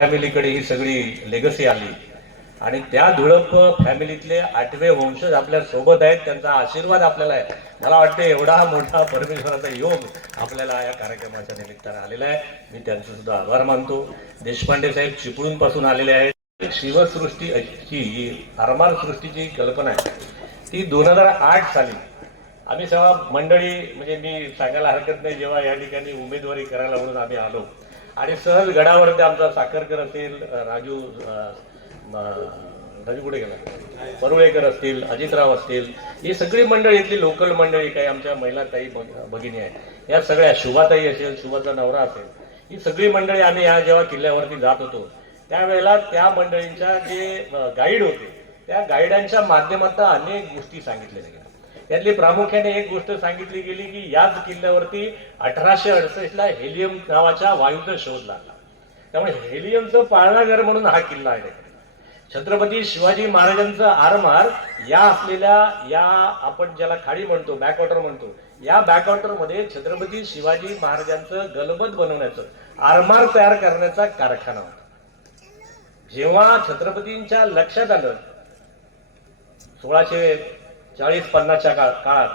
फॅमिलीकडे ही सगळी लेगसी आली आणि त्या धुळप फॅमिलीतले 8वे वंशज आपल्या सोबत आहेत. त्यांचा आशीर्वाद आपल्याला आहे. मला वाटतं एवढा मोठा परमेश्वराचा योग आपल्याला या कार्यक्रमाच्या निमित्तानं आलेला आहे. मी त्यांचे सुद्धा आभार मानतो. देशपांडे साहेब चिपळूण पासून आलेले आहेत. शिवसृष्टी ही आरमार सृष्टीची कल्पना आहे ती 2008 साली आम्ही सेवा मंडळी म्हणजे मी सांगायला हरकत नाही, जेव्हा या ठिकाणी उमेदवारी करायला म्हणून आम्ही आलो आणि सहज गडावरती आमचा साखरकर असेल, राजू कुठे गेला, परुळेकर असतील, अजितराव असतील, ही सगळी मंडळी इथली लोकल मंडळी, काही आमच्या महिला ताई भगिनी आहेत, या सगळ्या शुभाताई असेल, शुभाचा नवरा असेल, ही सगळी मंडळी आम्ही या जेव्हा किल्ल्यावरती जात होतो त्यावेळेला त्या मंडळींच्या जे गाईड होते त्या गाईडांच्या माध्यमातून अनेक गोष्टी सांगितल्या गेल्या. त्यातली प्रामुख्याने एक गोष्ट सांगितली गेली की याच किल्ल्यावरती 1868ला हेलियम नावाच्या वायूचा शोध लागला. त्यामुळे हेलियमचं पाळणाघर म्हणून हा किल्ला आहे. छत्रपती शिवाजी महाराजांचं आरमार या असलेल्या या आपण ज्याला खाडी म्हणतो, बॅकवॉटर म्हणतो, या बॅकवॉटर मध्ये छत्रपती शिवाजी महाराजांचं गलबत बनवण्याचं, आरमार तयार करण्याचा कारखाना होता. जेव्हा छत्रपतींच्या लक्षात आलं 1640-50च्या काळात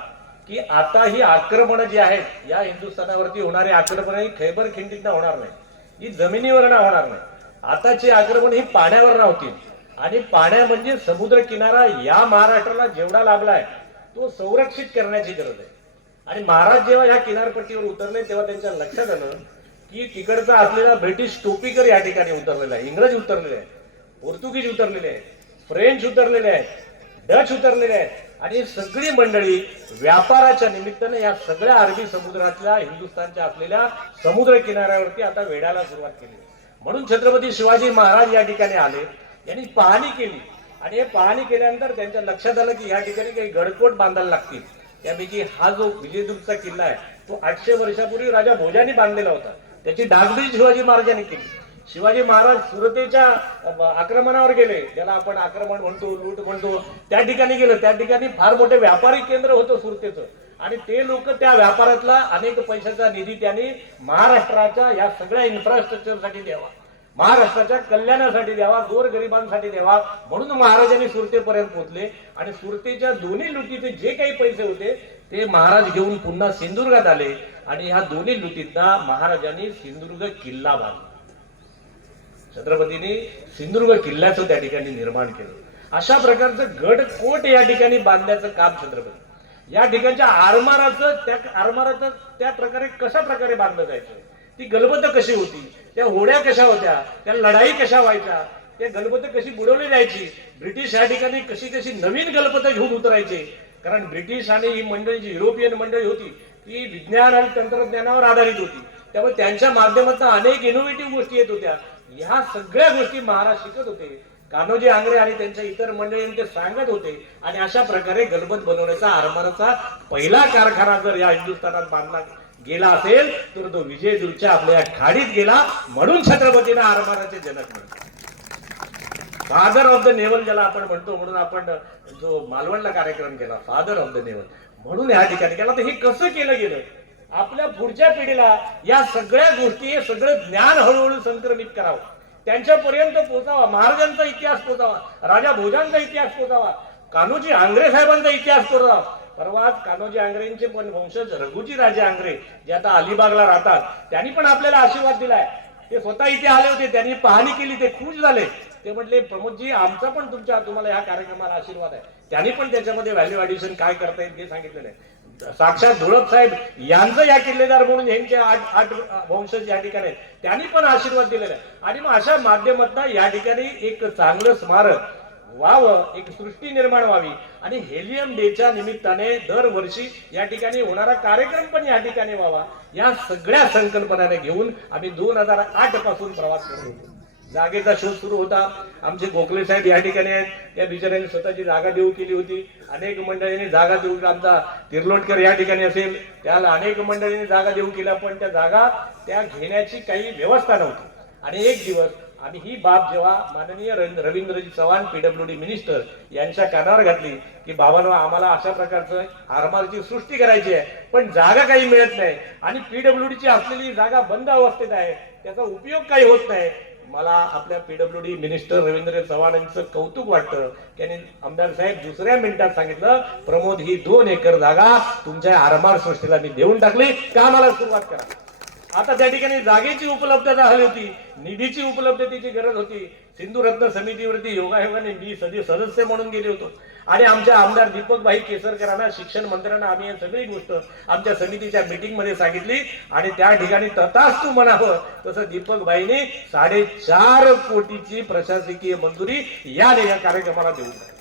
की आता ही आक्रमणं जी आहेत या हिंदुस्थानावरती होणारी आक्रमण ही खैबर खिंडीतनं होणार नाही, ही जमिनीवरनं होणार नाही, आताची आक्रमण ही पाण्यावर होतील आणि पाण्या म्हणजे समुद्र किनारा या महाराष्ट्राला जेवढा लाभलाय तो संरक्षित करण्याची गरज आहे. आणि महाराज जेव्हा या किनारपट्टीवर उतरले तेव्हा त्यांच्या लक्षात आलं की तिकडचा असलेला ब्रिटिश टोपीकर या ठिकाणी उतरलेला आहे, इंग्रज उतरलेले आहेत, पोर्तुगीज उतरलेले आहेत, फ्रेंच उतरलेले आहेत, डच उतरलेले आहेत आणि सगळी मंडळी व्यापाराच्या निमित्ताने या सगळ्या अरबी समुद्रातल्या हिंदुस्थानच्या असलेल्या समुद्र किनाऱ्यावरती आता वेढायला सुरुवात केली. म्हणून छत्रपती शिवाजी महाराज या ठिकाणी आले, यांनी पाहणी केली आणि हे पाहणी केल्यानंतर त्यांच्या लक्षात आलं की या ठिकाणी काही गडकोट बांधायला लागतील. त्यापैकी हा जो विजयदुर्गचा किल्ला आहे तो 800 वर्षापूर्वी राजा भोजांनी बांधलेला होता, त्याची डागडुजी शिवाजी महाराजांनी केली. शिवाजी महाराज सुरतेच्या आक्रमणावर गेले, ज्याला आपण आक्रमण म्हणतो, लूट म्हणतो, त्या ठिकाणी गेलं. त्या ठिकाणी फार मोठे व्यापारी केंद्र होतं सुरतेचं आणि ते लोक त्या व्यापारातला अनेक पैशाचा निधी त्यांनी महाराष्ट्राच्या या सगळ्या इन्फ्रास्ट्रक्चरसाठी द्यावा, महाराष्ट्राच्या कल्याणासाठी द्यावा, गोरगरिबांसाठी द्यावा म्हणून महाराजांनी सुरतेपर्यंत पोहोचले आणि सुरतेच्या दोन्ही लुटीचे जे काही पैसे होते ते महाराज घेऊन पुन्हा सिंधुदुर्गात आले आणि ह्या दोन्ही लुटीतना महाराजांनी सिंधुदुर्ग किल्ला बांधला. छत्रपतींनी सिंधुदुर्ग किल्ल्याचं त्या ठिकाणी निर्माण केलं. अशा प्रकारचं गडकोट या ठिकाणी बांधण्याचं काम छत्रपती, या ठिकाणच्या आरमाराचं त्या प्रकारे कशा प्रकारे बांधलं जायचं, ती गलबत कशी होती, त्या होड्या कशा होत्या, त्या लढाई कशा व्हायच्या, त्या गलबत कशी बुडवली जायची, ब्रिटिश या ठिकाणी कशी कशी नवीन गलबत घेऊन उतरायचे. कारण ब्रिटिश आणि ही मंडळी जी युरोपियन मंडळी होती ती विज्ञान आणि तंत्रज्ञानावर आधारित होती, त्यामुळे त्यांच्या माध्यमातून अनेक इनोव्हेटिव्ह गोष्टी येत होत्या. ह्या सगळ्या गोष्टी महाराज शिकत होते, कान्होजी आंग्रे आणि त्यांच्या इतर मंडळींनी ते सांगत होते आणि अशा प्रकारे गलबत बनवण्याचा आरमाराचा पहिला कारखाना जर या हिंदुस्थानात बांधला गेला असेल तर तो विजयदुर्गच्या आपल्या खाडीत गेला. म्हणून छत्रपतींना आरमाराचे जनक म्हणतात, फादर ऑफ द नेव्हल ज्याला आपण म्हणतो. म्हणून आपण जो मालवणला कार्यक्रम केला फादर ऑफ द नेव्हल म्हणून या ठिकाणी केला. तर हे कसं केलं गेलं, आपल्या पुढच्या पिढीला या सगळ्या गोष्टी, हे सगळं ज्ञान हळूहळू संक्रमित करावं, त्यांच्यापर्यंत पोहोचावा, महाराजांचा इतिहास पोहोचावा, राजा भोजांचा इतिहास पोहोचावा, कान्होजी आंग्रे साहेबांचा इतिहास पोहोचावा. परवाच कान्होजी आंग्रेंचे पण वंशज रघुजी राजे आंग्रे जे आता अलिबागला राहतात त्यांनी पण आपल्याला आशीर्वाद दिलाय. ते स्वतः इथे आले होते, त्यांनी पाहणी केली, ते खुश झाले. ते म्हटले प्रमोदजी आमचा पण तुम्हाला या कार्यक्रमाला आशीर्वाद आहे. त्यांनी पण त्याच्यामध्ये व्हॅल्यू ॲडिशन काय करता येईल ते सांगितलेलं आहे. साक्षात धुळप साहेब यांचं या किल्लेदार म्हणून यांचे 8 वंशज या ठिकाणी आहेत, त्यांनी पण आशीर्वाद दिलेला आहे. आणि मग अशा माध्यमातून या ठिकाणी एक चांगलं स्मारक व्हावं, एक सृष्टी निर्माण व्हावी आणि हेलियम डेच्या निमित्ताने दरवर्षी या ठिकाणी होणारा कार्यक्रम पण या ठिकाणी व्हावा, या सगळ्या संकल्पनाने घेऊन आम्ही 2008 पासून प्रवास करत होतो. जागेचा शोध सुरू होता. आमचे गोखले साहेब या ठिकाणी आहेत, त्या बिचाऱ्यांनी स्वतःची जागा देऊ केली होती. अनेक मंडळींनी जागा देऊ, आमचा तिर्लोटकर या ठिकाणी असेल त्याला अनेक मंडळींनी जागा देऊ केल्या, पण त्या जागा त्या घेण्याची काही व्यवस्था नव्हती. आणि एक दिवस आम्ही ही बाब जेव्हा माननीय रवींद्रजी चव्हाण पीडब्ल्यूडी मिनिस्टर यांच्या कानावर घातली की बाबांनो आम्हाला अशा प्रकारचं आरमारची सृष्टी करायची आहे पण जागा काही मिळत नाही आणि पीडब्ल्यूडीची असलेली जागा बंद अवस्थेत आहे, त्याचा उपयोग काही होत नाही, मला आपल्या पीडब्ल्यूडी मिनिस्टर रवींद्र चव्हाण यांचं कौतुक वाटतं. त्यांनी आमदार साहेब दुसऱ्या मिनिटात सांगितलं, प्रमोद ही 2 एकर जागा तुमच्या आरमार सृष्टीला मी देऊन टाकली, कामाला सुरुवात करा. आता त्या ठिकाणी जागेची उपलब्धता हवी होती, निधीची उपलब्धतेची गरज होती. सिंधू रत्न समितीवरती योगायोगाने मी सदस्य म्हणून गेले होतो आणि आमच्या आमदार दीपकभाई केसरकरांना, शिक्षण मंत्र्यांना आम्ही ही सगळी गोष्ट आमच्या समितीच्या मीटिंग मध्ये सांगितली आणि त्या ठिकाणी तथास्तु म्हणावं तसं दीपकभाईने 4.5 कोटीची प्रशासकीय मंजुरी या कार्यक्रमाला देऊन टाकली.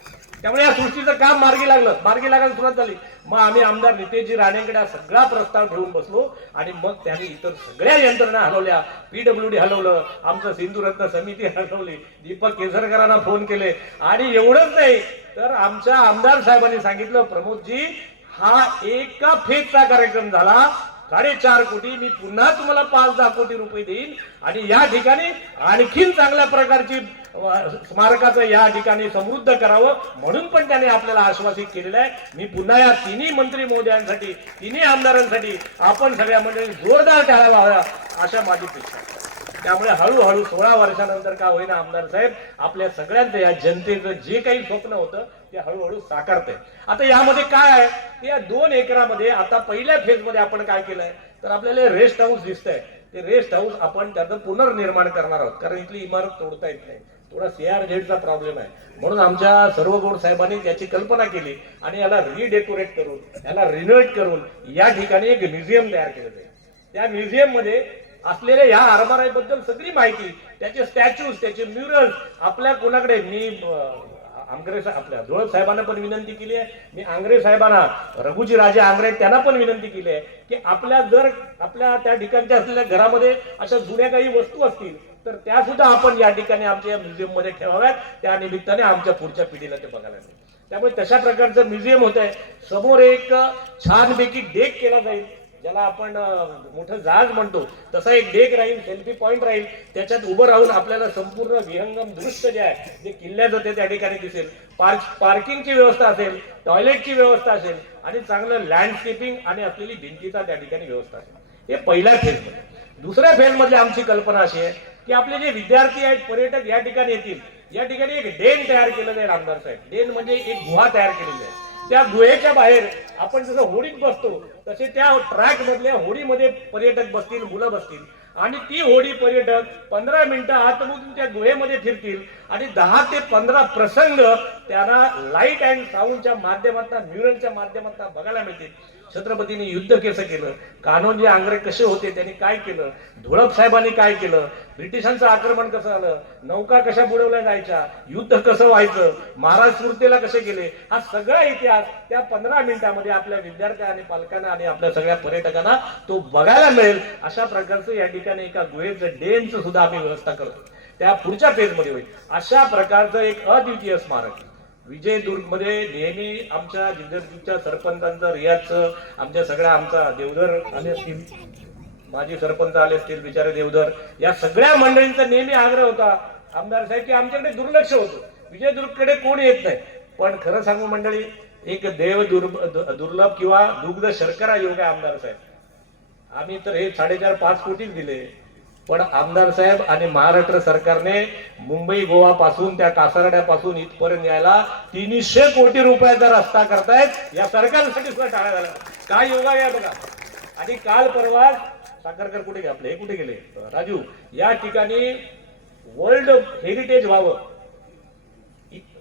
त्यामुळे या सृष्टीचं काम मार्गी लागायला सुरुवात झाली. मग आम्ही आमदार नितेशजी राणेंकडे हा सगळा प्रस्ताव घेऊन बसलो आणि मग त्यांनी इतर सगळ्या यंत्रणा हलवल्या, पीडब्ल्यूडी हलवलं, आमचं सिंधुरत्न समिती हलवली, दीपक केसरकरांना फोन केले आणि एवढंच नाही तर आमच्या आमदार साहेबांनी सांगितलं, प्रमोदजी हा एका फेजचा कार्यक्रम झाला, 4.5 कोटी, मी पुन्हा तुम्हाला 5-10 कोटी रुपये देईन आणि या ठिकाणी आणखीन चांगल्या प्रकारची स्मारकाचं या ठिकाणी समृद्ध करावं म्हणून पण त्याने आपल्याला आश्वासित केलेलं आहे. मी पुन्हा या तिन्ही मंत्री महोदयांसाठी, तिन्ही आमदारांसाठी आपण सगळ्या मंडळी जोरदार टाळ्या वाजवा अशा माझी इच्छा आहे. त्यामुळे हळूहळू 16 वर्षानंतर का होईना आमदार साहेब आपल्या सगळ्यांचं, या जनतेचं जे काही स्वप्न होतं ते हळूहळू साकारतंय. आता यामध्ये काय आहे, या 2 एकरामध्ये आता पहिल्या फेजमध्ये आपण काय केलंय तर आपल्याला रेस्ट हाऊस दिसतंय. ते रेस्ट हाऊस आपण त्याचं पुनर्निर्माण करणार आहोत, कारण इथली इमारत तोडता येत नाही, थोडा CRZचा प्रॉब्लेम आहे. म्हणून आमच्या सर्व गोड साहेबांनी त्याची कल्पना केली आणि याला रिडेकोरेट करून, याला रिनोव्हेट करून या ठिकाणी एक म्युझियम तयार केलं जाईल. त्या म्युझियम मध्ये असलेल्या या आरमाराबद्दल सगळी माहिती, त्याचे स्टॅच्यूज, त्याचे म्युरल्स आपल्या कोणाकडे, मी आंग्रे आपल्या जोळप साहेबांना पण विनंती केली आहे, मी आंग्रे साहेबांना, रघुजी राजे आंग्रे त्यांना पण विनंती केली आहे की आपल्या त्या ठिकाणच्या असलेल्या घरामध्ये अशा जुन्या काही वस्तू असतील तर त्या सुद्धा आपण या ठिकाणी आमच्या म्युझियम मध्ये ठेवाव्यात. त्या निमित्ताने आमच्या पुढच्या पिढीला ते बघायला मिळेल. त्यामुळे तशा प्रकारचं म्युझियम होत आहे. समोर एक छानपैकी डेक केला जाईल, ज्याला आपण मोठं जहाज म्हणतो तसा एक डेक राहील, सेल्फी पॉइंट राहील, त्याच्यात उभं राहून आपल्याला संपूर्ण विहंगम दृश्य जे आहे जे किल्ल्याचं ते त्या ठिकाणी दिसेल. पार्किंगची व्यवस्था असेल, टॉयलेटची व्यवस्था असेल आणि चांगलं लँडस्केपिंग आणि असलेली भिंतीचा त्या ठिकाणी व्यवस्था असेल. हे पहिल्या फेजमध्ये. दुसऱ्या फेजमध्ये आमची कल्पना अशी आहे की आपले जे विद्यार्थी आहेत, पर्यटक या ठिकाणी येतील, या ठिकाणी एक डेन तयार केलं जाईल. आमदार साहेब, डेन म्हणजे एक गुहा तयार केलेली आहे. त्या गुहेच्या बाहेर आपण जसं होडीत बसतो तसे त्या ट्रॅक मधल्या होडीमध्ये पर्यटक बसतील, मुलं बसतील आणि ती होडी पर्यटक 15 मिनिटं आतमधून त्या गुहेमध्ये फिरतील आणि 10 ते 15 प्रसंग त्यांना लाईट अँड साऊंडच्या माध्यमातून, म्युरलच्या माध्यमातून बघायला मिळतील. छत्रपतींनी युद्ध कसं केलं, कान्होजी आंग्रे कसे होते, त्यांनी काय केलं, धुळप साहेबांनी काय केलं, ब्रिटिशांचं आक्रमण कसं झालं, नौका कशा बुडवल्या जायच्या, युद्ध कसं व्हायचं, महाराज सुरतेला कसे गेले, हा सगळा इतिहास त्या 15 मिनिटांमध्ये आपल्या विद्यार्थ्या आणि पालकांना आणि आपल्या सगळ्या पर्यटकांना तो बघायला मिळेल. अशा प्रकारचं या ठिकाणी एका गुहेचं डेनचं सुद्धा आम्ही व्यवस्था करतो. त्या पुढच्या फेजमध्ये होईल. अशा प्रकारचं एक अद्वितीय स्मारक विजयदुर्ग मध्ये नेहमी आमच्या जिल्ह्याच्या सरपंचांचं, रियाजचं, आमचा देवधर आले असतील, माजी सरपंच आले असतील, बिचारे देवधर, या सगळ्या मंडळींचा नेहमी आग्रह होता आमदार साहेब की आमच्याकडे दुर्लक्ष होतं, विजयदुर्गकडे कोण येत नाही. पण खरं सांगू मंडळी, एक दुर्लभ किंवा दुग्ध शर्करा योग आहे आमदार साहेब. आम्ही तर हे 4.5-5 कोटीच दिले, पण आमदार साहेब आणि महाराष्ट्र सरकारने मुंबई गोवा पासून त्या कासारड्यापासून इथपर्यंत यायला 300 कोटी रुपयाचा रस्ता करतायत. या सरकारसाठी सुद्धा टाळ्या झाला. काय योगा या बघा. आणि काल परवा साखरकर कुठे गेले, आपले हे कुठे गेले, राजू, या ठिकाणी वर्ल्ड हेरिटेज व्हावं,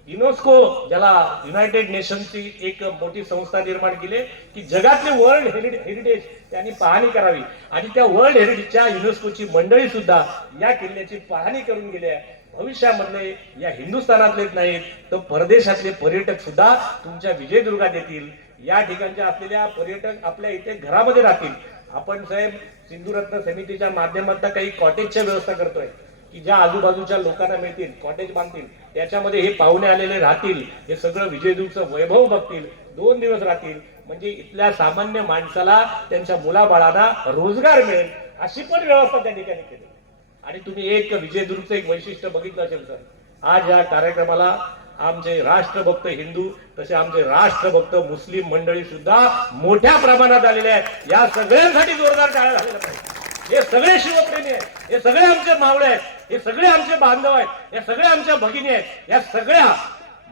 युनेस्को, ज्याला युनायटेड नेशन्सची एक मोठी संस्था निर्माण केली की जगातले वर्ल्ड हेरिटेज त्यांनी पाहणी करावी आणि त्या वर्ल्ड हेरिटेजच्या युनेस्कोची मंडळी सुद्धा या किल्ल्याची पाहणी करून गेली आहे. भविष्यामधले या हिंदुस्थानातलेच नाहीत तर परदेशातले पर्यटक सुद्धा तुमच्या विजयदुर्गात येतील. या ठिकाणच्या असलेल्या पर्यटक आपल्या इथे घरामध्ये राहतील. आपण साहेब सिंधुरत्न समितीच्या माध्यमातून काही कॉटेजच्या व्यवस्था करतोय की ज्या आजूबाजूच्या लोकांना मिळतील, कॉटेज बांधतील, त्याच्यामध्ये हे पाहुणे आलेले राहतील, हे सगळं विजयदुर्गचं वैभव बघतील, 2 दिवस राहतील, म्हणजे इथल्या सामान्य माणसाला त्यांच्या मुलाबाळांना रोजगार मिळेल अशी पण व्यवस्था त्या ठिकाणी केली. आणि तुम्ही एक विजयदुर्गचं एक वैशिष्ट्य बघितलं असेल सर, आज या कार्यक्रमाला आमचे राष्ट्रभक्त हिंदू तसे आमचे राष्ट्रभक्त मुस्लिम मंडळी सुद्धा मोठ्या प्रमाणात आलेले आहेत. या सगळ्यांसाठी जोरदार टाळ्या झालेल्या पाहिजे. हे सगळे शिवप्रेमी आहेत, हे सगळे आमचे मावळे आहेत. हे सगळे आमचे बांधव आहेत, या सगळ्या आमच्या भगिनी आहेत, या सगळ्या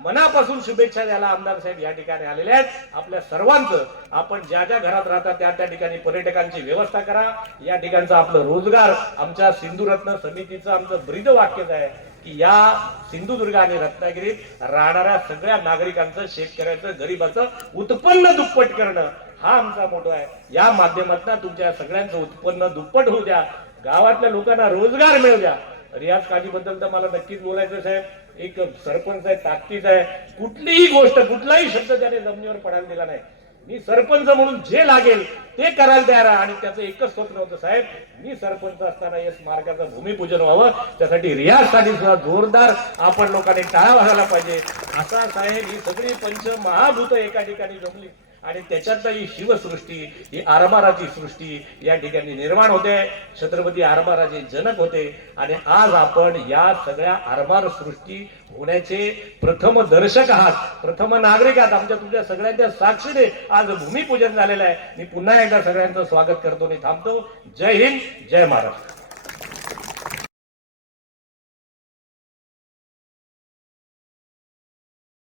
मनापासून शुभेच्छा द्यायला आमदार साहेब या ठिकाणी आलेले आहेत. आपल्या सर्वांचं आपण ज्या ज्या घरात राहता त्या त्या ठिकाणी पर्यटकांची व्यवस्था करा. या ठिकाणचा आपलं रोजगार, आमच्या सिंधुरत्न समितीचं आमचं ब्रीद वाक्यच आहे की या सिंधुदुर्ग आणि रत्नागिरीत राहणाऱ्या सगळ्या नागरिकांचं, शेतकऱ्याचं, गरिबाचं उत्पन्न दुप्पट करणं हा आमचा मोठो आहे. या माध्यमातून तुमच्या सगळ्यांचं उत्पन्न दुप्पट होऊ द्या, गावातल्या लोकांना रोजगार मिळू द्या. रियाज काजीबद्दल तर मला नक्कीच बोलायचं साहेब, एक सरपंच आहे, ताकदीच आहे, कुठलीही गोष्ट, कुठलाही शब्द त्याने जमिनीवर पडायला दिला नाही. मी सरपंच म्हणून जे लागेल ते करायला तयार आहे आणि त्याचं एकच स्वप्न होतं साहेब, मी सरपंच असताना या स्मारकाचं भूमिपूजन व्हावं. त्यासाठी रियाजसाठी सुद्धा जोरदार आपण लोकांनी टाळ्या वाजायला पाहिजे. असा साहेब ही सगळी पंच महाभूत एका ठिकाणी जमली आणि त्याच्यात ही शिवसृष्टी, ही आरमाराची सृष्टी या ठिकाणी निर्माण होते. छत्रपती आरमाराचे जनक होते आणि आज आपण या सगळ्या आरमार सृष्टी होण्याचे प्रथम दर्शक आहात, प्रथम नागरिक आहात. आमच्या तुमच्या सगळ्यांच्या साक्षीने आज भूमिपूजन झालेलं आहे. मी पुन्हा एकदा सगळ्यांचं स्वागत करतो आणि थांबतो. जय हिंद, जय महाराष्ट्र.